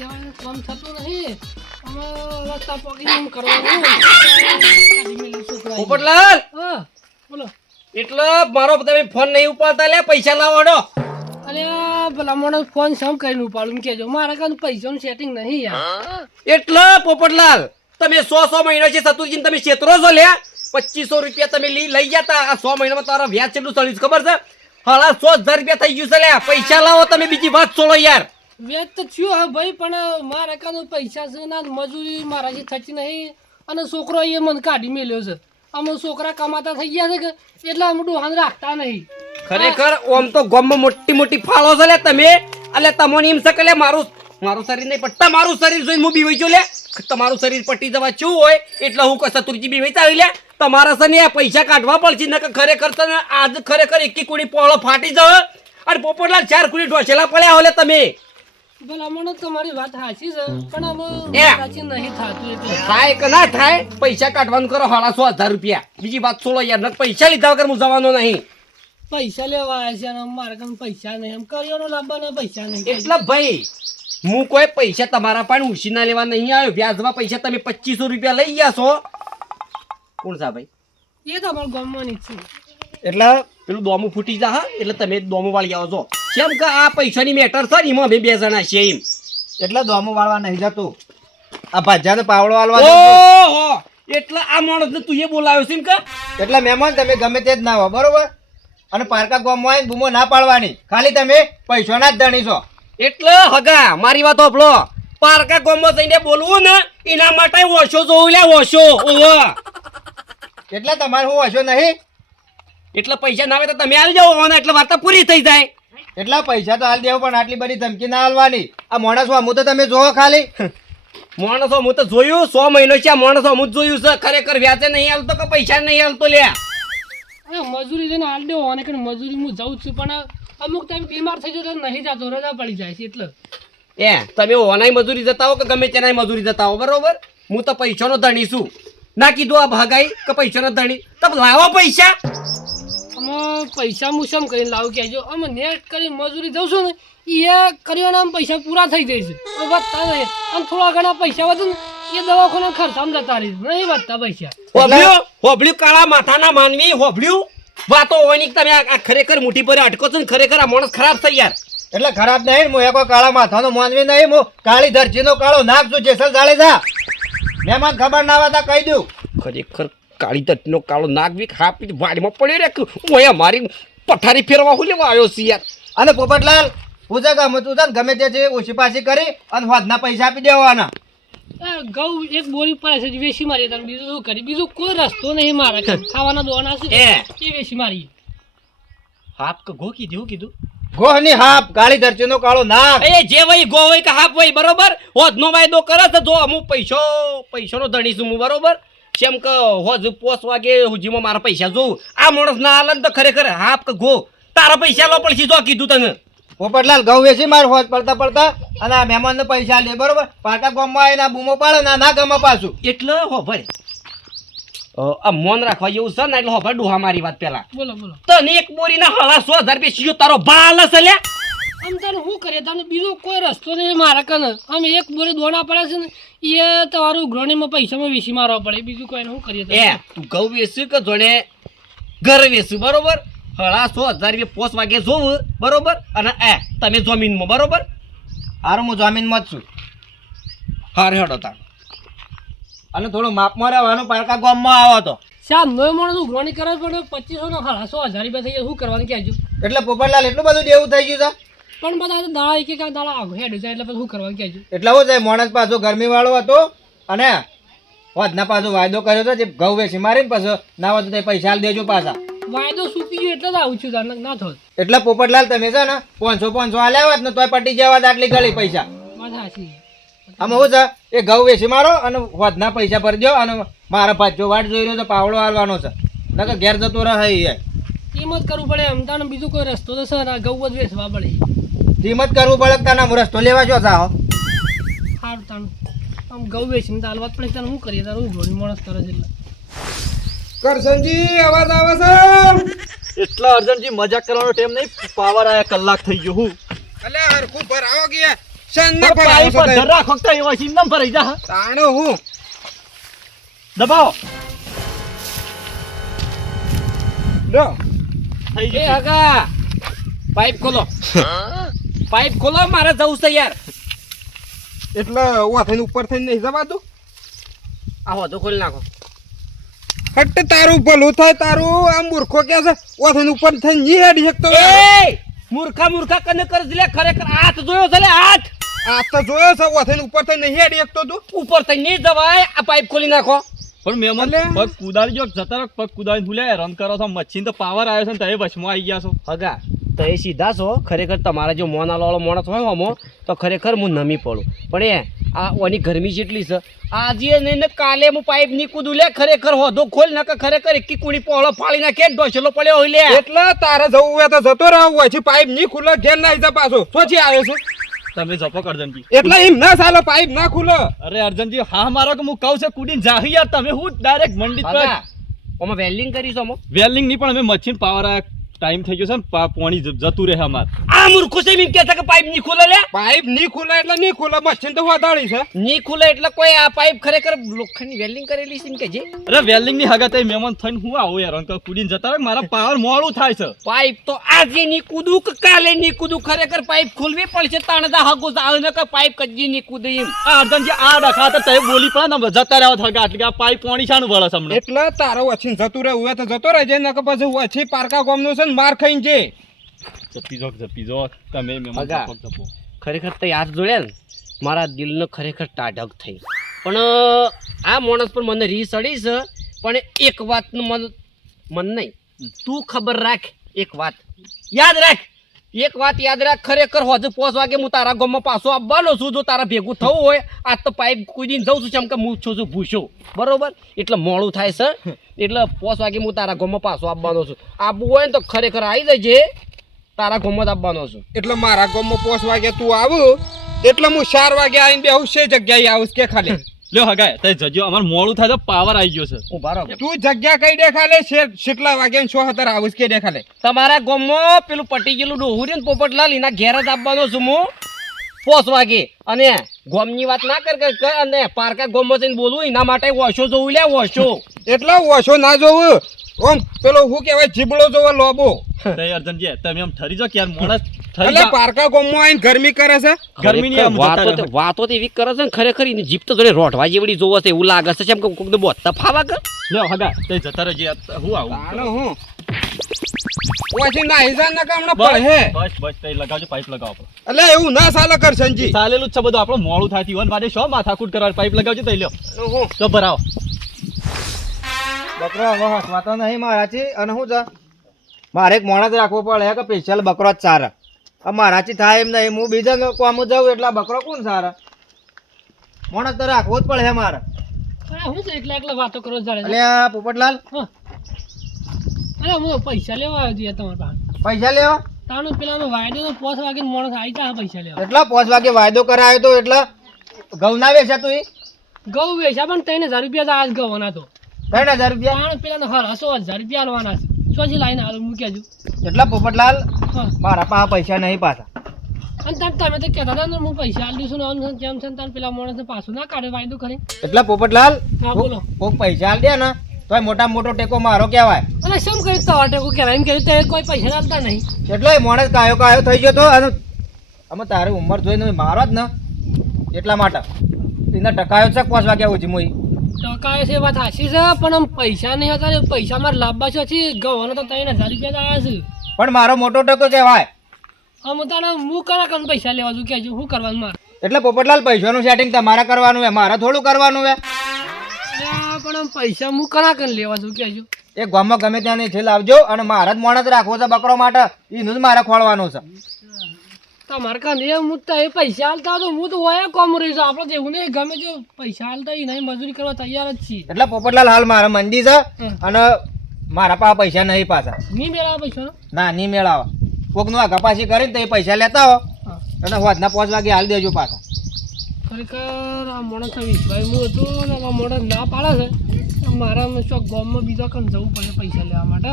કહેવાનું કામ થતું નહીં. અમે રસ્તા પકડીને એમ કરવાનું. પોપટલાલ હા બોલો. એટલે મારો તમે ફોન નહીં ઉપાડતા લે પૈસા લાવવાનો. અરે ભલા મને ફોન સમ કરીને ઉપાડું કેજો મારા કાન પૈસાનું સેટિંગ નહીં યાર. એટલે પોપટલાલ તમે 100 મહિનો છે સતુરજીને તમે છેતરો છો લે. 2500 રૂપિયા તમે લઈ જતા આ 100 મહિનામાં તારા વ્યાજ કેટલું ચડ્યું છે ખબર છે? 1,00,000 રૂપિયા થઈ ગયું છે લે. પૈસા લાવો તમે બીજી વાત છોડો યાર. વ્યાજ તો થયું હા ભાઈ પણ મારા કાન પૈસા છે ના મજૂરી મારાથી થતી નહીં અને છોકરો એ મને કાઢી મેલ્યો છે. અમે છોકરા કમાતા થઈ ગયા છે કે એટલે અમે ડોહાને રાખતા નહીં. ખરેખર ઓમ તો ગામમાં મોટી મોટી ફાળો છે લે તમે. એટલે તમને એમ છે કે લે મારું શરીર નહીં પણ તમારું શરીર જોઈને હું બીવાઈ છું લે. તમારું શરીર પટી જવા શું હોય એટલે હું કોઈ સતુરજી બીવાઈ ચાલી લે. તમારા છે ને પૈસા કાઢવા પડશે ને ખરેખર તને આજ ખરેખર એકી કુડી પોળો ફાટી જાવ અને પોપટલાલ 4 કુડી ઢોસેલા પડ્યા હોલે તમે. ભલા મને તમારી વાત સાચી છે પણ અમે સાચી નહીં થતું એટલે થાય કે ના થાય પૈસા કાઢવાનું કરો 1,00,000 રૂપિયા. બીજી વાત છોડો યાર નક પૈસા લીધા વગર હું જવાનો નહીં. પૈસા લેવા આવ્યા છે અને મારા કાન પૈસા નહીં એમ કર્યો લાવવાના પૈસા નહીં. એટલે ભાઈ હું કોઈ પૈસા તમારા પણ ઉછીના લેવા નહીં આવ્યો. વ્યાજમાં પૈસા તમે 2500 રૂપિયા લઈ ગયા છો. કોણ છે ભાઈ? એ તમારા ગામમાં છે. એટલે પેલું દોમું ફૂટી જા હા એટલે તમે દોમું વાળી આવો છો. કેમ કે આ પૈસાની મેટર છે ને એમાં બે જણા છે એમ. એટલે દોમો વાળવા નહીં જતું આ ભાજાને પાવડો વાળવા ઓહો એટલે આ માણસને તું એ બોલાવ્યો છે એમ કે? એટલે મહેમાન તમે ગમે તે જ ના હો બરોબર અને પારકા ગામમાં આવીને બૂમો ના પાડવાની ખાલી તમે પૈસાના જ ધણી છો. એટલે હગા મારી વાત હોભળો. પારકા ગામમાં જઈને બોલવું ને એના માટે ઓછો જોવું લે ઓછો. ઓહો એટલે તમારે હું હશો નહીં એટલે પૈસા ના આવે તો તમે આવી જાઓ એટલે વાર્તા પૂરી થઈ જાય. એટલા પૈસા તો હાલ દેવો પણ આટલી બધી ધમકી ના હાલવાની. આ માણસો હું તો તમે જોવો ખાલી માણસો હું તો જોયું 100 મહિનો છે. આ માણસો હું જ જોયું છે. ખરેખર વ્યાજે નહીં હાલતો કે પૈસા નહીં હાલતો લે. મજૂરી જઈને હાલ દેવો અને મજૂરી હું જાઉં છું પણ અમુક ટાઈમ બીમાર થઈ જાય તો નહીં જતો રજા પડી જાય છે એટલે તમે ઓનાય મજૂરી જતા હો કે ગમે તેનાય મજૂરી જતા હો બરોબર. હું તો પૈસાનો ધણી છું. ના કીધું આ ભાગાઈ કે પૈસાનો ધણી તમે લાવો પૈસા. અમે પૈસા મુસમ કરીને લાવું કહેજો અમે નેટ કરી મજૂરી જઉં છું ને એ કરિયાણામાં પૈસા પૂરા થઈ જાય છે વધતા નહીં આમ થોડા ઘણા પૈસા વધુ ને એ દવાખાના ખર્ચામાં જતા રહી નહીં વધતા પૈસા. હોભળ્યું કાળા માથાના માનવી હોભળ્યું વાતો હોય ની તમે આ ખરેખર મુઠ્ઠી પર અટકો છો ને ખરેખર આ માણસ ખરાબ થઈ યાર. એટલે ખરાબ નહીં હું કોઈ કાળા માથાનો માનવી નહીં હું કાળી ધરતીનો કાળો નાગ છું જેસલ જાડેજા. મહેમાન ખબર ના આવતા કહી દઉં ખરેખર કાળી તટનો કાળો નાગ બી ખાપી વાડીમાં પડ્યો રે હું મારી પથારી ફેરવા હું લેવા આવ્યો છું યાર. અને પોપટલાલ પૂછે ગમે તું છે ગમે તે છે ઓછી પાછી કરી અને વાદના પૈસા આપી દેવાના. ઘઉં એક બોરી પડે છે વેસી મારી તમે બીજું શું કરી બીજું કોઈ રસ્તો નહીં મારા ખાવાના દોના છે એ વેસી મારી. હાપ કે ગો કીધું ગોહની હાપ કાળી ધરતીનો કાળો નાગ. એ જે વઈ ગો હોય કે હાપ વઈ બરોબર હોજનો વાયદો કરે છે જો અમુક પૈસાનો ધણી છું હું બરોબર. કેમ કે હોજ 5 વાગે હુજીમાં મારા પૈસા જોઉં આ માણસ ના હાલે તો ખરેખર હાપ કે ગો તારા પૈસા લો પડશે જો કીધું તને. પોપટલાલ ઘઉં વેચી માર હોજ પડતા અને આ મહેમાનને પૈસા લે બરોબર પાટા ગામમાં આવીને બૂમો પાડે ના ગમે પાછું. એટલે હોભળ આ મોન રાખવા જેવું છે ને એટલે હોભળ ડોહા મારી વાત પેલા બોલો તને એક બોરીના 1,00,000 રૂપિયા તારો બાલ હશે લે. આમ તારે શું કરીએ તમને બીજો કોઈ રસ્તો નહીં મારા કને અમે એક બોરી દોણા પડે છે ને એ તમારું ગ્રોણીમાં પૈસામાં વેસી મારવા પડે બીજું કોઈ શું કરીએ. તું ઘઉં વેચ્યું કે જોડે ઘર વેચ્યું બરોબર 1,00,000 રૂપિયા 5 વાગે જોવું બરોબર અને તમે જમીનમાં બરોબર. હારું હું જમીનમાં જ છું. હારે હેડો તાર અને થોડું માપમાં રહેવાનું પારકા ગામમાં આવો તો શા નો માણસ ઉઘરાણી કરે પણ 2500 ને 1,00,000 રૂપિયા થઈ જાય શું કરવાનું કહેજો. એટલે પોપટલાલ એટલું બધું દેવું થઈ ગયું છે પણ બધા દાડા એક દાડા આગળ હેડ જાય એટલે પછી શું કરવાનું કહેજો. એટલે શું થાય માણસ પાછો ગરમી વાળો હતો અને વધના પાછો વાયદો કર્યો હતો જે ઘઉં વેચી મારીને પાછો ના વધુ તો પૈસા દેજો પાછા. વાયદો સૂકી ગયો એટલે જ આવું છું તાર ના થોત. એટલે પોપટલાલ તમે છે ને 500 આલ્યા હોત ને તોય પટી જવા આટલી ગળી પૈસા. વાત સાચી. આમાં શું છે એ ઘઉં વેચી મારો અને વધના પૈસા ભરી દો અને મારા ભાજો વાટ જોઈ રહ્યો તો પાવડો હાલવાનો છે નકર ઘેર જતો રહે યાર. કિંમત કરવું પડે એમ તાને બીજું કોઈ રસ્તો તો સર આ ઘઉં જ વેચવા પડે. કિંમત કરવું પડે તાના રસ્તો લેવા છો સાહો સારું તાનું આમ ઘઉં વેચીને તાલ વાત પડે તાને શું કરીએ તારું ઘોડી માણસ કરે છે એટલે. કરશનજી અવાજ આવે છે એટલા અર્જનજી મજાક કરવાનો ટાઈમ નહીં પાવર આયા કલાક થઈ ગયો હું અલે હરખું ભરાવો ગયા શાનના પાઇપ ફરાવો છો અંદર તમે? રાખો તો એ વસી નમ ભરાઈ જા તાણો હું દબાવો લો થઈ એ ગયું હગા પાઇપ ખોલો પાઇપ ખોલો મારે જવું છે યાર એટલે ઓથઈને ઉપર થઈને નહીં જવાતું આ હોદો ખોલી નાખો હટ તારું ભલું થાય તારું આ મૂર્ખો કે છે ઓથઈને ઉપર થઈને નહીં હેડી શકતો એ મૂર્ખા મૂર્ખા કને કર દિલે ખરેખર હાથ જોયો છે લે હાથ આ તો જોયો છે ઓથઈને ઉપર થઈને નહીં હેડી શકતો તું ઉપર થઈ નહીં જવાય આ પાઇપ ખોલી નાખો પણ મહેમાન એટલે? પગ કુદાડી જો જતા રહો, પગ કુદાડી ભૂલે રન કરો છો મચ્છી તો પાવર આવ્યો છે ને તમે વચમાં આવી ગયા છો હગા તો એ સીધા છો ખરેખર તમારા જો મોનાવાળો માણસ હોય હોમો તો ખરેખર હું નમી પડું પણ એ આ ઓની ગરમી જેટલી છે આજે નહીં ને કાલે હું પાઇપ ની કૂદું લે ખરેખર હોધો ખોલ નાખે ખરેખર એકી કુણી પોળો ફાળી નાખે ડોસેલો પડ્યો હોય લે એટલે તારે જવું હોય તો જતો રહો હોય છે પાઇપ નહીં ખુલે ઘેર ના જા પાછો સોચી આવે છે તમે જપો અર્જનજી એટલે એમ ના ચાલે પાઇપ ના ખુલે અરે અર્જનજી હા મારો કે હું કહું છે કુડીને જાહી યાર તમે હું ડાયરેક્ટ મંડી પર હગા ઓમાં વેલ્ડિંગ કરીશું ઓમાં વેલ્ડિંગ નહીં પણ અમે મચ્છી પાવર આ ટાઈમ થઈ ગયો છે ને પાણી જતું રહે અમાર આ મૂર્ખો છે એમ કહેતા કે પાઇપ નહીં ખુલે લે પાઇપ નહીં ખુલે એટલે નહીં ખુલે મશીન તો વધારી છે નહીં ખુલે એટલે કોઈ આ પાઇપ ખરેખર લોખંડની વેલ્ડિંગ કરેલી છે એમ કે જે અરે વેલ્ડિંગ ની હગા તઈ મહેમાન થઈને હું આવું યાર અંકલ કુડીને જતા રહે મારા પાવર મોડું થાય છે પાઇપ તો આજે નહીં કૂદું કે કાલે નહીં કૂદું ખરેખર પાઇપ ખુલવી પડશે તાણદા હગો આવે ને કે પાઇપ કજી નહીં કૂદે એમ આ અર્જનજી આ ડખા તો તમે બોલી પડે ને જતા રહ્યા હગા એટલે કે આ પાઇપ પાણી શાનું વળે છે હમણાં એટલે તારો વચ્ચે જતું રહેવું હોય તો જતો રહેજે નકર પછી વચ્ચે પારકા ગામનો છે ને માર ખાઈને જે જપી જો તમે મહેમાન હગા. જપો ખરેખર તો યાદ જોડ્યા ને મારા દિલનો ખરેખર ટાઢક થઈ પણ આ માણસ પર મને રી સડી છે પણ એક વાતનું મન નહીં તું ખબર રાખ એક વાત યાદ રાખ એક વાત યાદ રાખ ખરેખર હોજે 5 વાગે હું તારા ગામમાં પાછો આવવાનો છું જો તારા ભેગું થવું હોય આજ તો પાઇપ કૂદીને જઉં છું કેમ કે હું છું ભૂસ્યો બરોબર એટલે મોડું થાય છે એટલે 5 વાગે હું તારા ગામમાં પાછો આવવાનો છું આવવું હોય ને તો ખરેખર આવી જજે તારા ગામમાં જ આવવાનો છું એટલે મારા ગામમાં 5 વાગે તું આવું એટલે હું 4 વાગે આવીને બેહું છે જગ્યાએ આવું કે ખાલી લ્યો હગાય તઈ જજો અમાર મોડું થાય તો પાવર આવી ગયો છે ઉભા રહો તું જગ્યા કઈ દે ખાલી કેટલા વાગે ને 6:17 આવું કે દે ખાલી તમારા ગામમાં પેલું પટી ગયેલું ડોહું રહ્યું ને પોપટલાલ એના ઘેર જ આવવાનો છું હું 5 વાગે અને ગામની વાત ના કર અને પારકા ગામમાં જઈને બોલું એના માટે વોશો જોવું લે વોશો એટલે ઓછો ના જોવું ઓમ પેલો શું કહેવાય જીબડો જોવો લોબો તઈ અર્જનજી તમે આમ ઠરી જો કે યાર મોડા ઠરી એટલે જા પારકા ગામમાં આવીને ગરમી કરે છે ગરમી ની આમ જતા રહો. વાતો તો એવી કરે છે ને ખરેખર એની જીપ તો જોડે રોટવા જેવડી જોવો છે એવું લાગે છે કેમ કે કોક તો બોતા ફાવા કર લ્યો હગા તઈ જતા રહેજે હું આવું તાણો હું ઓછી ના હિસાબ ના કામના પડે બસ બસ તઈ લગાવજો પાઇપ લગાવો એટલે એવું ના ચાલે કર સંજી ચાલેલું જ છે બધું આપણું મોડું થાય ઈવન માટે શો માથાકૂટ કરવા પાઇપ લગાવજો તઈ લ્યો હું તો ભરાવો બકરો હવે હસવાતો નહીં મારાથી અને શું છે મારે એક મોણસ રાખવો પડે કે સ્પેશિયલ બકરો જ સારા આ મારાથી થાય એમ નહીં હું બીજા કોમ જાઉં એટલે આ બકરો કોણ સારા મોણસ તો રાખવો જ પડે મારે હું તો એકલા વાતો કરો જાણે એટલે આ પોપટલાલ અરે હું પૈસા લેવા આવ્યો હતો તમારા પાસે પૈસા લેવા તાણું પેલાનો વાયદો તો 5 વાગે માણસ આવી જાય પૈસા લેવા એટલા 5 વાગે વાયદો કરાયો તો એટલે ઘઉં ના વેચા તું ઘઉં વેચા પણ 3000 રૂપિયા આજ ઘઉંના તો 3000 રૂપિયા તાણ પેલાનો હરસો 1000 રૂપિયા આલવાના છે સોજી લાઈને હાલ મૂક્યા છું એટલા પોપટલાલ હા મારા પાસે પૈસા નહીં પાછા અને તમે તો કહેતા હતા ને હું પૈસા આલી દઈશું ને આમ છે તેમ છે ને તાણ પેલા માણસને પાછું ના કાઢે વાયદો કરી એટલા પોપટલાલ હા બોલો કોક પૈસા આલ દે ને તોય મોટા મોટો ટેકો મારો કહેવાય અને શું કર્યું તો ટેકો કહેવાય એમ કર્યું તે કોઈ પૈસા આલતા નહીં એટલે મોણસ કાયો થઈ ગયો તો અને અમે તારી ઉંમર જોઈને મારો જ ને એટલા માટે એને ટકાયો છે 5 વાગ્યા સુધી મોઈ ટકા છે વાત હાચી છે પણ આમ પૈસા નહીં હતા ને પૈસા મારે લાવવા છે ઘઉંનો તો 3000 રૂપિયા આવ્યા છે પણ મારો મોટો ટકો કહેવાય આમ તાણે હું કરા કન પૈસા લેવા છું કે શું કરવાનું મારે એટલે પોપટલાલ પૈસાનું સેટિંગ તમારે કરવાનું હે મારે થોડું કરવાનું હે પણ આમ પૈસા હું કરા કન લેવા છું કે એ ગામમાં ગમે ત્યાં છે લાવજો અને મારા જ મોણસ રાખવો છે બકરો માટે એનું જ મારે ખોળવાનું છે તમારે કાન એ હું તો એ પૈસા હાલતા તો હું તો હોય કોમ રહી છું આપણે જેવું નહીં ગમે તે પૈસા હાલતા એ નહીં મજૂરી કરવા તૈયાર જ છીએ એટલે પોપટલાલ હાલ મારે મંદી છે અને મારા પાસે પૈસા નહીં પાછા નહીં મેળવા પૈસા ના નહીં મેળાવા કોકનું આ કપાસી કરીને તો એ પૈસા લેતા હો અને હોદના 5 વાગે હાલ દેજો પાછા ખરેખર આ માણસ વિશ્વાસ હું હતું ને આ માણસ ના પાડે છે મારા ચોક ગામમાં બીજા કન જવું પડે પૈસા લેવા માટે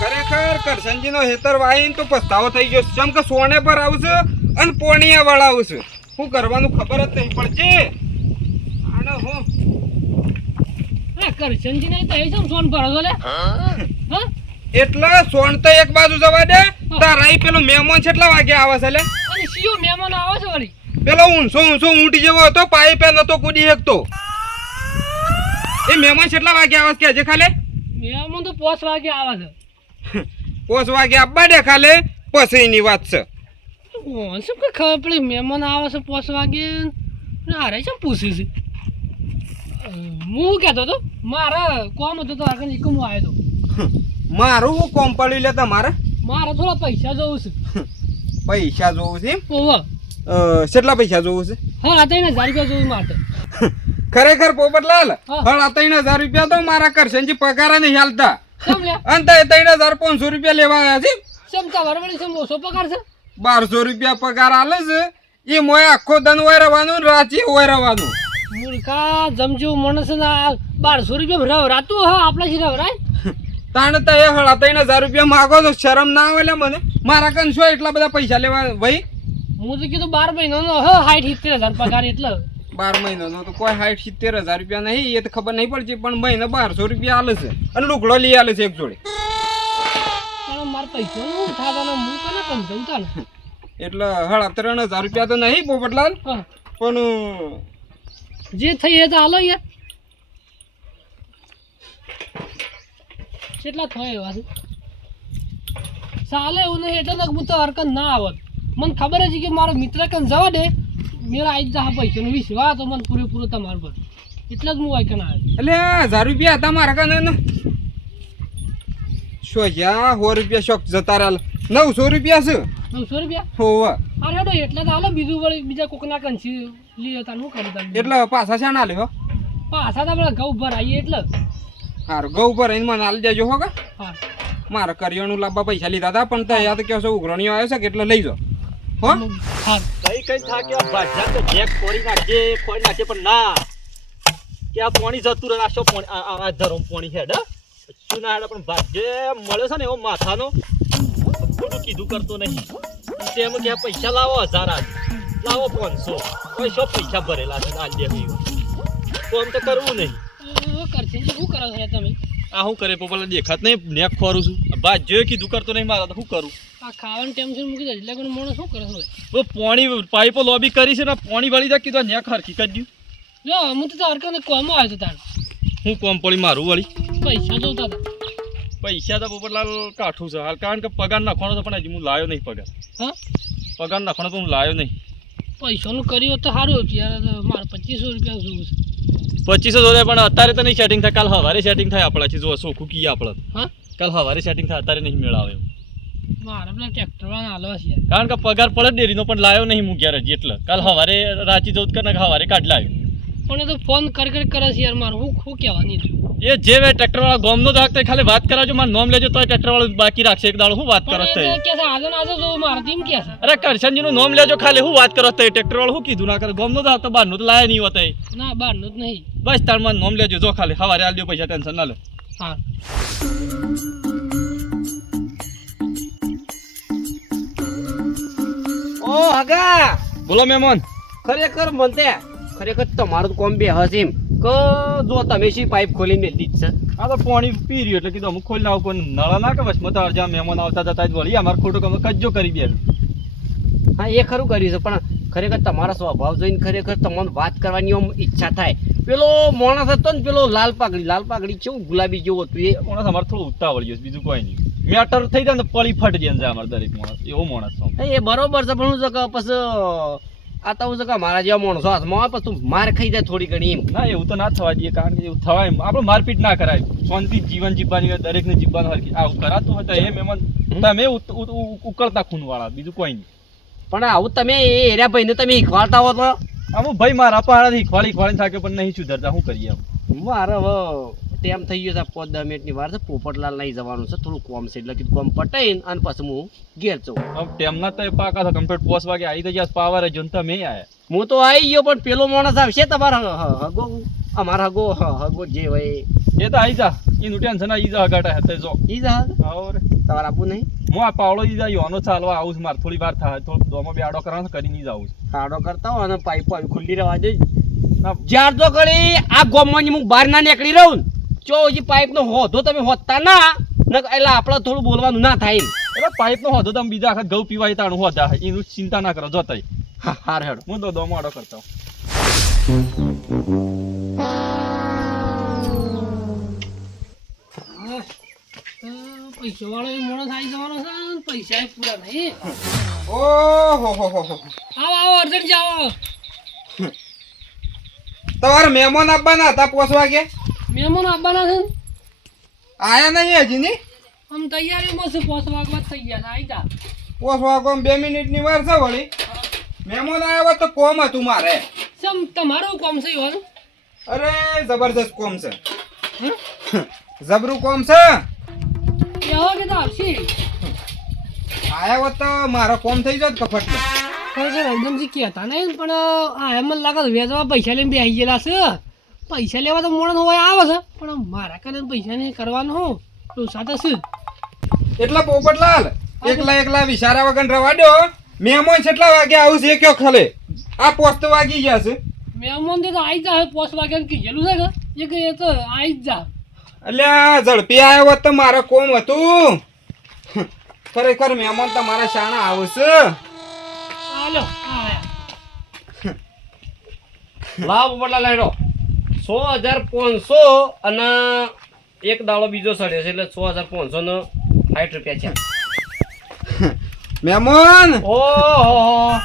ખરેખર કરશનજી નો હેતર વાહીન તો પસ્તાવો થઈ ગયો જેમ કે સોને પર આવશે અને પોણીયા વળાવું છું. શું કરવાનું ખબર જ નહીં પડશે. આને હું કરશનજી નહીં તો એ શું સોન ભરો છો લે હા એટલે સોણ તો એક બાજુ જવા દે. તારા ઈ પેલો મહેમાન કેટલા વાગે આવે છે લે? અને સીઓ મહેમાન આવે છે વળી પેલો ઊંચો ઊંટી જેવો હતો, પાઇપે નતો કૂદી શકતો. એ મહેમાન કેટલા વાગે આવે છે કે ખાલે? મહેમાન તો 5 વાગે આવે છે 5 વાગે આપવા દે ખાલે, પછી એની વાત છે. શું કે ખબર પડી મહેમાન આવે છે 5 વાગે અરે શું પૂછે છે હું કહેતો હતો મારા કોમ હતો તો આગળ એક હું આવ્યો હતો મારું હું કોમ પડ્યું લે તમારે? મારે થોડા પૈસા જોવું છે પૈસા જોવું છે એમ? ઓવા કેટલા પૈસા જોવું છે? હા 3000 રૂપિયા જોવું માટે ખરેખર પોપટલાલ, હા. 3000 રૂપિયા તો મારા કરશનજી પગાર નહીં હાલતા. કેમ લે અને 3500 રૂપિયા લેવા આવ્યા છે. કેમ તમારે વળી કેમ ઓછો પગાર છે 1200 રૂપિયા પગાર આલે છે. એ મોય આખો દન હોય રહેવાનું, રાચી હોય રહેવાનું. મૂર્ખા જમજો માણસ ના 1200 રૂપિયા રવરાતું હા આપણા થી રવરાય તાણે તો એ 3000 રૂપિયા માગો તો શરમ ના આવે લે મને? મારા કન શું એટલા બધા પૈસા લેવા ભાઈ? હું તો કીધું 12 મહિનાનો હા 60-70 હજાર પગાર એટલે 12 મહિનાનો તો કોઈ 60-70 હજાર રૂપિયા નહીં, એ તો ખબર નહીં પડતી. પણ મહિને 1200 રૂપિયા આલે છે અને લુગડો લઈ આલે છે એક જોડે. પણ મારા પૈસા નું થાવાનો હું કને પણ જઉં તા ને એટલે 3000 રૂપિયા તો નહીં પોપટલાલ, હા પણ જે થઈ એ તો હાલો યાર કેટલા થયા એવા છે ચાલે એવું નહીં એટલે હું તો હરકત ના આવત મને ખબર જ છે કે મારો મિત્ર કન જવા દે મેરા આવી જા પૈસાનો વિશ્વાસ તો મને પૂરેપૂરો તમારા પર એટલે જ હું વાયકન આવ્યો એટલે 1000 રૂપિયા હતા મારા કને. શું યા 100 રૂપિયા શોખ જતા રહ્યા. 900 રૂપિયા છે. 900 રૂપિયા હોવા અરે હેડો એટલે તો હાલો બીજું વળી બીજા કોકના કંસી લઈએ તાર શું કરું તાર એટલે પાછા શા ના લ્યો? પાછા તો આપણે ઘઉં ભરાઈએ એટલે હારું ઘઉં પર એને મને આલી દેજો હો કે? હા મારે કરિયાણું લાવવા પૈસા લીધા હતા, પણ ત્યાં તો કહો છો ઉઘરણીઓ આવ્યો છે કે એટલે લઈ જાઓ હો. હા કઈ થાક્યો ભાજ્યા તો જેક ફોડી નાખે પણ ના કે આ પાણી જતું રહે. આશો પાણી આ ધરમ પાણી હેડ શું ના હેડ પણ ભાજ્ય મળ્યો છે ને એવો માથાનો ખોટું કીધું કરતો નહીં. તેમ કે આ પૈસા લાવો 1000 આજ લાવો 500 કોઈ શો પૈસા ભરેલા છે આજ દે કોમ તો કરવું નહીં. કરશે શું કરો છો તમે આ શું કરે પોપલા દેખાત નહીં નેક ખોરું છું. ભાજ્યો કીધું કરતો નહીં મારા તો શું કરું? આ ખાવાનું ટેન્શન મૂકી દે એટલે કોઈ માણસ શું કરે છે તો પાણી પાઇપો લોબી કરી છે ને પાણી વાળી જા કીધું નેક હરખી કરી દઉં. જો હું તો હરકત કોમ આવ્યો હતો તાર હું કોમ પડી મારું વળી પૈસા જોતા હતા પૈસા તો પોપટલાલ કાઠું છે હાલ, કારણ કે પગાર નાખવાનો તો પણ હજી હું લાવ્યો નહીં. હા પગાર નાખવાનો તો હું લાવ્યો નહીં. પૈસાનું કર્યું હોત તો સારું હતું યાર મારે 2500 રૂપિયા જોવું છે 2500 જોડે પણ અત્યારે તો નહીં સેટિંગ થાય. કાલ સવારે સેટિંગ થાય આપણાથી. જો સોખું કીએ આપણે હા કાલ સવારે સેટિંગ થાય, અત્યારે નહીં મેળાવે એવું. મારે પેલા ટ્રેક્ટરવાળા હાલવા છે યાર કારણ કે પગાર પડે ડેરીનો પણ લાવ્યો નહીં હું ઘેર હજી. એટલે કાલ સવારે રાંચી જવું કરે ને સવારે કાઢ લાવ્યો. પણ એ તો ફોન કરે છે યાર મારે શું કહેવાની એ જે વે ટ્રેક્ટરવાળા ગોમનો તો હાકતા ખાલી વાત કરાવજો, મારું નામ લેજો તો ટ્રેક્ટરવાળો બાકી રાખશે એક દાડો. શું વાત કરો પણ એ કે છે આજે ને આજે જો મારે તેમ કે છે અરે કરશનજીનું નામ લેજો ખાલી. શું વાત કરો ટ્રેક્ટરવાળો શું કીધું ના કરે? ગોમનો તો હાકતા બહારનો તો લાયા નહીં હોતા. ના બહારનું જ નહીં બસ તાર મારું નામ લેજો જો ખાલી. સવારે આલ દો પૈસા, ટેન્શન ના લે. હા ઓ હગા બોલો મહેમાન. ખરેખર મનતે ખરેખર તમારું કોમ બે હશે એમ કે જો તમે શી પાઇપ ખોલી મેલી જ છે. આ તો પાણી પી રહ્યું એટલે કીધું અમુક ખોલી નાખું પણ નળા ના કે વચમાં તો અડધા મહેમાન આવતા જતા જ વળી અમારે ખોટું કામ કજ્જો કરી દે. હા એ ખરું કર્યું છે, પણ ખરેખર તમારો સ્વભાવ જોઈને ખરેખર તમને વાત કરવાની આમ ઈચ્છા થાય. પેલો માણસ હતો ને પેલો લાલ પાઘડી કેવું ગુલાબી જેવું હતું એ માણસ અમારે થોડું ઉતાવળ છે બીજું કોઈ નહીં. મેટર થઈ જાય ને પડી ફટ જાય છે અમારે દરેક માણસ એવો માણસ છે. એ બરોબર છે, પણ હું છે કે પછી આ તો હું છે કે મારા જેવા માણસો હાથમાં આવે પછી તું માર ખાઈ જાય થોડી ઘણી એમ. ના એવું તો ના થવા દઈએ, કારણ કે એવું થવાય આપણે મારપીટ ના કરાય. શાંતિ જીવન જીવવાની હોય, દરેકને જીવવાનું હરખી આવું કરાતું હોય તો એ મહેમાન તમે ઉકળતા ખૂનવાળા બીજું કોઈ નહીં. પણ આવું તમે એ એરિયા ભાઈને તમે શીખવાડતા હો તો આમ ભાઈ મારા પહાડાથી ખવાડી થાકે પણ નહીં સુધરતા. શું કરીએ મારે હવે ટાઈમ થઈ ગયો છે 5-10 મિનિટની વાર છે. પોપટલાલ નહીં જવાનું છે, થોડું કોમ છે એટલે કીધું કોમ પટાઈને અને પછી હું ઘેર જાઉં. હવે ટેમના તો પાકા તો કમ્પ્લીટ 5 વાગે આવી તો જ્યાં પાવર જ જોન તમે આયા. હું તો આવી ગયો, પણ પેલો માણસ આવશે તમારો હગો અમારા હગો જે હોય એ તો આવી જા એનું ટેન્શન આવી જા હગાટા હતે જો ઈ જા આવો રે તમારે આપવું નહીં. હું આ પાવડો દીધા યોનો ચાલવા આવું છું મારે થોડી વાર થાય થોડો દોમાં બેડો કરવાનો કરી નહીં જાઉં કાઢો કરતા હોય અને પાઇપો આવી ખુલ્લી રહેવા દે જ્યાર તો કરી આ ગોમમાં હું બહાર ના નીકળી રહું ને, જો હજી પાઇપનો હોધો તમે હોતા ના એટલે આપણે થોડું બોલવાનું ના થાય એમ. એટલે પાઇપ નો હોતો તમે બીજા આખા ઘઉં પીવાય તાણું હોતા એનું ચિંતા ના કરો જોતાય હાર હેડો. હું તો દોમાં આડો કરતા પૈસા વાળો માણસ આવી જવાનો છે ને પૈસા પૂરા નહીં. ઓહો હો હો આવો આવો અર્જન્ટ જાઓ. તમારે મહેમાન આવવાના હતા 5 વાગે, મહેમાન આવવાના છે ને આયા નહીં હજી ની? આમ તૈયારીમાં છે 5 વાગવા તૈયાર આવી જા. 5 વાગે 2 મિનિટની વાર છે વળી. મહેમાન આવ્યા હોત તો કોમ હતું મારે. સમ તમારું કામ છે ઈવન. અરે જબરદસ્ત કોમ છે. જબરું કોમ છે. એવા કે તો આવશે. આયા હોત તો મારો કોમ થઈ જાત કફટ. ખરેખર રંજનજી કહેતા નહીં પણ આ એમ જ લાગે વેચવા પૈસા લઈને બેસી ગયેલા છે. પૈસા લેવા તો મોડો હોય આવે છે પણ મારા કને પૈસા નહીં કરવાનું હું તો સાથે છે. એટલા પોપટલાલ એકલા વિચારા વગર રવા દો. મહેમાન કેટલા વાગે આવું છે કયો ખલે? આ 5 વાગી ગયા છે. મહેમાન તો આવી જા 5 વાગ્યા કીધેલું છે કે એ તો આવી જ જા. અલ્યા ઝડપી આવ્યો હોત તો મારે કોમ હતું. ખરેખર મહેમાન તમારા શાણા આવશે. હાલો આયા. લાવ બદલા લાઈડો 100,500 અને એક દાડો બીજો સડ્યો છે એટલે 100,500 નો 60 રૂપિયા છે. મહેમાન ઓહો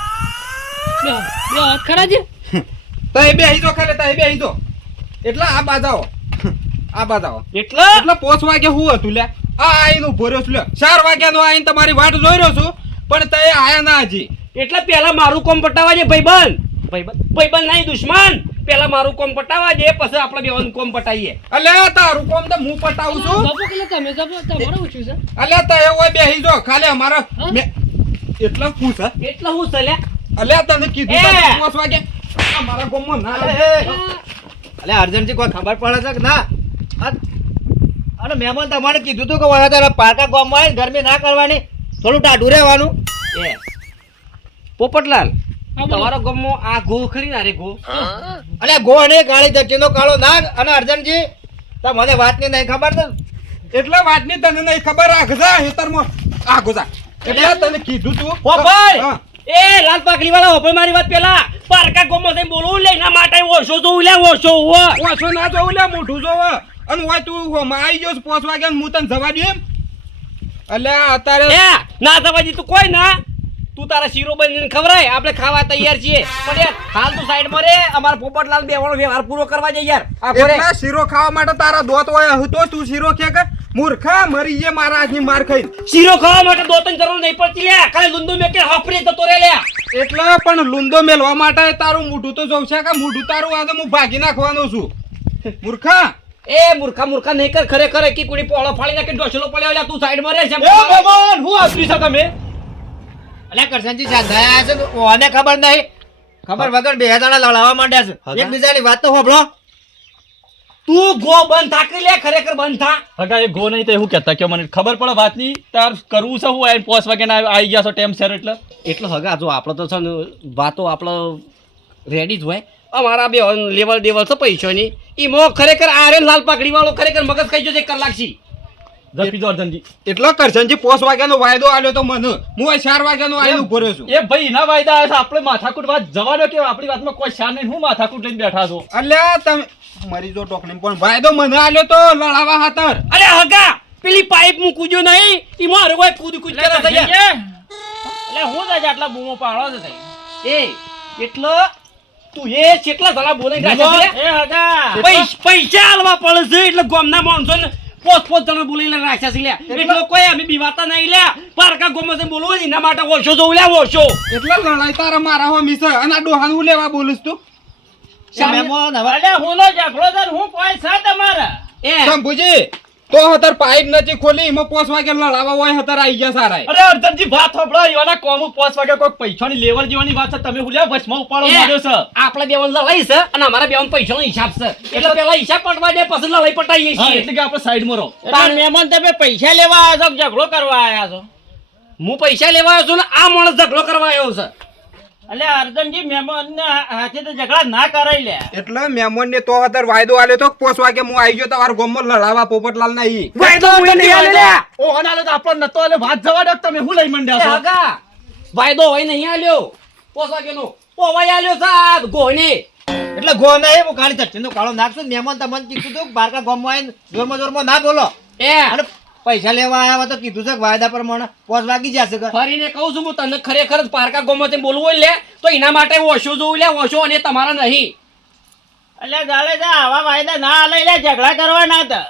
બે હાથ ખરા છે. તઈ બેહી જો ખાલે તઈ બેહી જો. એટલે આ બાજાઓ આ બાજાઓ એટલે એટલે 5 વાગે હું હતું લે. આ આઈને ઉભો રહ્યો છું લે. 4 વાગ્યાનો આઈને તમારી વાટ જોઈ રહ્યો છું પણ તઈ આયા ના હજી. એટલે પેલા મારું કોમ પટાવા દે ભાઈબંધ. ભાઈબંધ નહીં દુશ્મન. પેલા મારું કોમ પટાવા દે પછી આપણે બેવાનું કોમ પટાઈએ. અલ્યા તારું કોમ તો હું પટાવું છું. જપો કે તમે જપો તમારું ઓછું છે. અલ્યા તઈ ઓય બેહી જો ખાલે અમારા હા? એટલે હું છે. એટલે હું ચાલ્યા અલ્યા તને કીધું એ! તો 5 વાગે અમારા ગામમાં ના આવે. અલે અર્જનજી કોઈ ખબર પડે છે કે ના? અને મહેમાન તમારે કીધું તું કે વળા તારા પાકા ગામમાં આવીને ગરમી ના કરવાની, થોડું ટાઢું રહેવાનું. એ પોપટલાલ હા, બોલો. તમારા ગામમાં આ ગો ખરી ના રે ગો? અને ગો અને કાળી ધરતીનો કાળો નાગ. અને અર્જનજી તમને વાતની નહીં ખબર ને? એટલે વાતની તને નહીં ખબર રાખજા હેતરમાં આગો જા. એટલે તને કીધું તું ઓ ભાઈ હા. એ લાલ પાકડી વાળા હોપે મારી વાત પેલા પારકા ગોમો થઈને બોલવું લે એના માટે ઓછો તો લે ઓછો ઓછો ના જોવું લે મોઢું જોવે. અને હોય તું હોમાં આવી ગયો 5 વાગ્યા હું તને જવા દઉં એમ? અલ્યા અત્યારે એ ના થવાજી તું કોઈ ના તું તારા શીરો બનીને ખવરાય આપણે ખાવા તૈયાર છીએ પણ યાર હાલ તું સાઈડ માં રે અમાર પોપટલાલ બેવાનો વ્યવહાર પૂરો કરવા જઈ યાર આ ઘરે એટલા શીરો ખાવા માટે તારા દોત હોય હતો તું શીરો કે મૂર્ખા મરી જે મારા હાથની માર ખાઈ. શીરો ખાવા માટે દોતન જરૂર નહીં પડતી લે ખાલી લુંદુ મેકે હફરી જતો રે લે એટલે પણ લુંદો મેલવા માટે તારું મોઢું તો જોઉં છે કે મોઢું તારું આજે હું ભાગી નાખવાનો છું મૂર્ખા. એ મૂર્ખા નહીં કર ખરેખર કે કુડી પોળો ફાડી નાખી ડોસલો પડ્યો લે તું સાઈડ માં રે છે એ ભગવાન હું આસરી છો તમે અલે કરશનજી સાંધાયા છે તો ઓને ખબર નહીં. ખબર વગર બે જણા લડાવવા માંડ્યા છે. હા. એકબીજાની વાત તો હોભળો. તું ગો બંધ થાકી લે ખરેખર બંધ થા હગા એ ગો નહીં તો એવું કહેતા કે મને ખબર પડે વાતની તાર કરવું છે હું આઈને 5 વાગે આવી ગયા છો ટેમ સર એટલે હગા જો આપણો તો છે ને વાતો આપણો રેડી જ હોય અમારા બે લેવલ દેવલ છે પૈસાની એમાં ખરેખર આરે લાલ પાકડી વાળો ખરેખર મગજ ખાઈ જશે 1 કલાક થી જપી જો અર્જનજી એટલો કરશનજી 5 વાગ્યાનો વાયદો આલ્યો તો મને હું 4 વાગ્યાનો આઈને ઉભો રહ્યો છું. એ ભાઈ ના વાયદા આવે છે આપણે માથાકૂટ વાત જવાનો કે આપણી વાતમાં કોઈ શાન નહીં હું માથાકૂટ લઈને બેઠા છો અલ્યા તમે મરી જો ટોકણી પણ વાયદો મને આલ્યો તો લડાવા હાતર. અરે હગા પેલી પાઇપ હું કૂદ્યો નહીં એમાં હરવાય કૂદ કરે છે યાર. એટલે હું જાય આટલા બૂમો પાડો છે એ એટલે તું એ કેટલા જણા બોલાઈ રહ્યા છે એ હગા પૈસા આલવા પડે છે એટલે ગામના માણસો ને 5 જણા બોલાઈને રાખ્યા છે લ્યા એટલે કોઈ અમે બીવાતા નહીં લ્યા પારકા ગોમાં છે બોલવું એના માટે ઓછો જોઉં લ્યા ઓછો એટલે લડાઈ તારા મારા હોમી છે અને આ ડોહાનું હું લેવા બોલું તું? એ મહેમાન હવે અરે હું નો ઝઘડો છે હું કોઈ છે તમારા એ શંભુજી તો હતર પાઇપ નથી ખોલી એમાં 5 વાગે લડાવા હોય હતર આવી ગયા સારા. અરે અર્જનજી વાત સાંભળો એવાના કોમું 5 વાગે કોઈ પૈસાની લેવલ જેવાની વાત છે તમે હુલ્યા વચમાં ઉપાડો માંડ્યો છે આપણે બેવન લડાઈ છે અને અમારા બેવન પૈસાનો હિસાબ છે એટલે પેલા હિસાબ પટવા દે પછી લડાઈ પટાઈએ હા છીએ એટલે કે આપણે સાઈડમાં રહો તાર મહેમાન તમે પૈસા લેવા આવ્યા છો ઝઘડો કરવા આવ્યા છો હું પૈસા લેવા આવ્યો છું ને આ માણસ ઝઘડો કરવા આવ્યો છે. એટલે અર્જનજી મહેમાન હાથે તો ઝઘડા ના કરાઈ લે. એટલે મહેમાન ને તો અત્યારે વાયદો આલ્યો તો 5 વાગે હું આવી ગયો તમારા ગામમાં લડાવા પોપટલાલ ના ઈ વાયદો હું નહીં આલ્યો લ્યા. ઓ હનાલો તો આપણને નતો એટલે વાત જવા દો તમે હું લઈ એ મંડ્યા છો. હગા વાયદો હોય નહીં આલ્યો 5 વાગ્યાનો પોવાય આલ્યો સાહેબ ગોહને. એટલે ગો નહીં હું ખાલી ચટણીનો કાળો નાખશું મહેમાન તમને કીધું તું બારકા ગામમાં આવીને જોરમાં ના બોલો એ અને પૈસા લેવા આવ્યા તો કીધું છે કે વાયદા પ્રમાણે 5 વાગી જશે કે ફરીને કહું છું હું તને ખરેખર જ પારકા ગોમાં બોલવું હોય લે તો એના માટે ઓછો જોવું લે ઓછો અને તમારા નહીં. એટલે ગાલે જા આવા વાયદા ના લઈ લે ઝઘડા કરવાના હતા.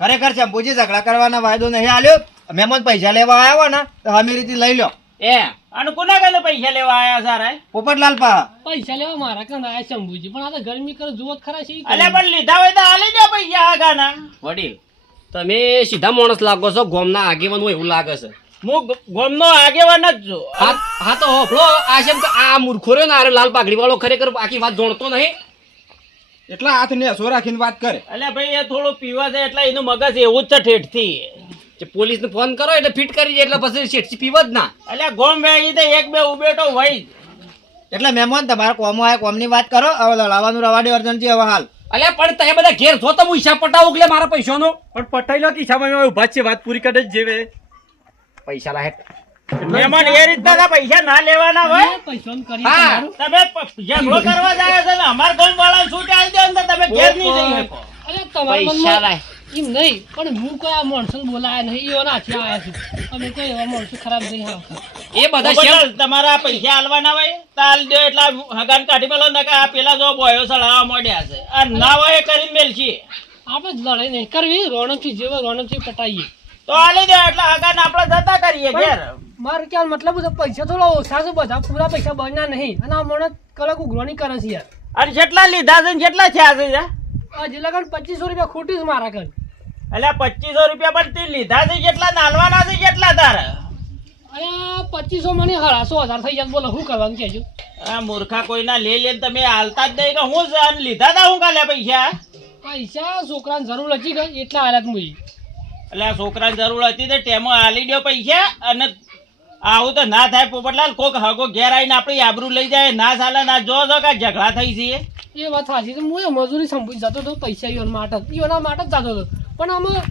ખરેખર શંભુજી ઝઘડા કરવાના વાયદો નહીં આલ્યો મહેમાન પૈસા લેવા આવ્યા હોય ને તો હમી રીતે લઈ લો એ અને કોના કને પૈસા લેવા આયા સારા? પોપટલાલ પા પૈસા લેવા મારા કાંઈ આયા શંભુજી પણ આ તો ગરમી કરે જુઓ જ ખરા છે ઈ એટલે પણ લીધા હોય તો આલી દો પૈસા હાગાના. વડીલ તમે સીધા માણસ લાગો છો ગોમના આગેવાન હોય એવું લાગે છે. હું ગોમનો આગેવાન જ છું. હા તો હોભળો આ છે કે આ મૂર્ખો રહ્યો ને આ લાલ પાઘડી વાળો ખરેખર આખી વાત જાણતો નહીં. એટલે હાથ નેસો રાખીને વાત કરે. એટલે ભાઈ એ થોડું પીવા છે એટલે એનું મગજ એવું જ છે ઠેઠથી. જે પોલીસને ફોન કરો એટલે ફિટ કરી દે એટલે પછી શેઠથી પીવ જ ના. એટલે ગોમ વેગી તો એક બે ઉભેટો હોય જ. એટલે મહેમાન તમારા કોમો આયા કોમની વાત કરો હવે લડાવાનું રવા દે અર્જનજી હવે હાલ અલ્યા પણ તમે બધા ઘેર છો તો હું હિસાબ પટાવું કે મારા પૈસાનો પણ પટાઈ લો કે હિસાબમાં ઉભા છે વાત પૂરી કરે જ જેવે. પૈસા લાહે મહેમાન એ રીતના તો પૈસા ના લેવાના હોય. પૈસાનું કરી હા. તમારું. તમે ઝઘડો કરવા જાય છે ને અમાર ગામ વાળા છૂટ આવી દે ને તો તમે ઘેર નહીં જઈ શકો. અરે તમારા પૈસા મનમાં લાય. એમ નહીં પણ હું કયા માણસોને બોલાયા નહીં એવાના હાથે આવ્યા છું અમે કોઈ એવા માણસો ખરાબ નહીં આવતા. એ બધા પોપટલાલ, શેમ તમારા પૈસા આલવાના હોય તાલ દો એટલે હગાન કાઢી મેલો ને કે આ પેલા જો બોયો સળાવા મોડ્યા છે આ ના હોય એ કરીને મેલશી. આપણે જ લડાઈ નહીં કરવી રોનકથી જેવો રોનકથી પટાઈએ. તો આલી દો એટલે હગાન આપણે જતા કરીએ ઘેર. મારું ક્યાં મતલબ છે પૈસા થોડા ઓછા છે બધા પૂરા પૈસા બનના નહીં અને આ મને કલાક ઉઘરાણી કરે છે યાર. અને કેટલા લીધા છે ને કેટલા થયા છે જા? આ જેટલા કણ 2500 રૂપિયા ખોટી છે મારા કણ. એટલે 2500 રૂપિયા પણ તે લીધા છે કેટલા નાલવાના છે કેટલા તારે? અરે આ 2500 મને 1,500 થઈ જાય બોલો શું કરવાનું કહેજો. આ મૂર્ખા કોઈના લે લે ને તમે હાલતા જ નહીં કે હું છે અને લીધા તા હું કાલે પૈસા? પૈસા છોકરાને જરૂર હતી ગઈ એટલા હાલત મુઈ. એટલે આ છોકરાને જરૂર હતી તો ટેમો આલી દો પૈસા અને આવું તો ના થાય પોપટલાલ કોક હગો ઘેર આવીને આપણી આબરૂ લઈ જાય ના ચાલે ના જો કે ઝઘડા થઈ છે. એ વાત સાચી છે હું એ મજૂરી સંભળી જતો હતો પૈસા ઈવન માટે ઈવના માટે જ જતો હતો પણ આમાં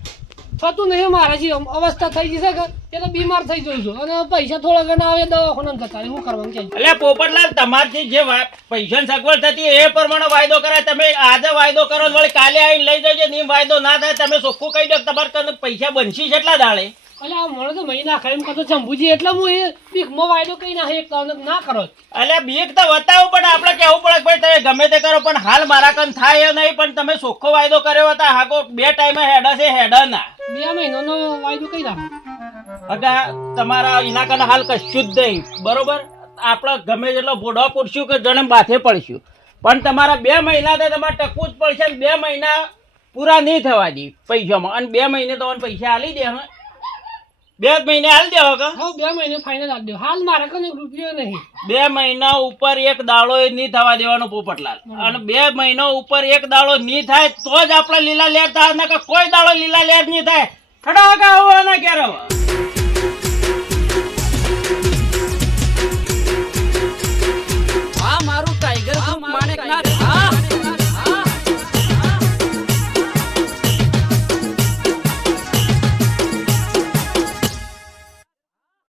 થતું નહીં મારાથી અવસ્થા થઈ જશે કે એટલે બીમાર થઈ જઉં છું અને પૈસા થોડા ઘણા આવે દવાખાના જતા રહે શું કરવાનું કે. એટલે પોપટલાલ તમારથી જે પૈસાની સગવડ થતી એ પ્રમાણે વાયદો કરાય. તમે આજે વાયદો કરો ને વળી કાલે આવીને લઈ જજો ને એમ વાયદો ના થાય તમે ચોખ્ખું કહી દો કે તમારે કને પૈસા બનશી કેટલા દાડે. એટલે આ મને તો મહિના ખાઈ એમ કરતો શંભુજી એટલે હું એ બીકમાં વાયદો કઈ ના એક ના કરો. એટલે બીક તો બતાવું પણ આપણે કેવું પડે કે ભાઈ તમે ગમે તે કરો પણ હાલ મારા કન થાય એ નહીં પણ તમે ચોખ્ખો વાયદો કર્યો હતા હાકો 2 ટાઈમે હેડા છે હેડા ના 2 મહિનાનો વાયદો કઈ રાખો. અગા તમારા એના કને હાલ કશું જ નહીં બરોબર. આપણે ગમે જેટલો ભોડો પૂરશું કે જણે માથે પડશું પણ તમારા 2 મહિના તો તમારે ટકવું જ પડશે. 2 મહિના પૂરા નહીં થવા દે પૈસામાં અને 2 મહિને તમને પૈસા આલી દે. 2 મહિને આલી દેવો કે હા 2 મહિને ફાઇનલ આપી દો હાલ મારા કને રૂપિયો નહીં. 2 મહિના ઉપર એક દાડો એ નહીં થવા દેવાનો પોપટલાલ અને 2 મહિના ઉપર એક દાડો નહીં થાય તો જ આપણે લીલા લેર થાય ને કોઈ દાડો લીલા લેર નહીં થાય. ખડા આવું ના ક્યારે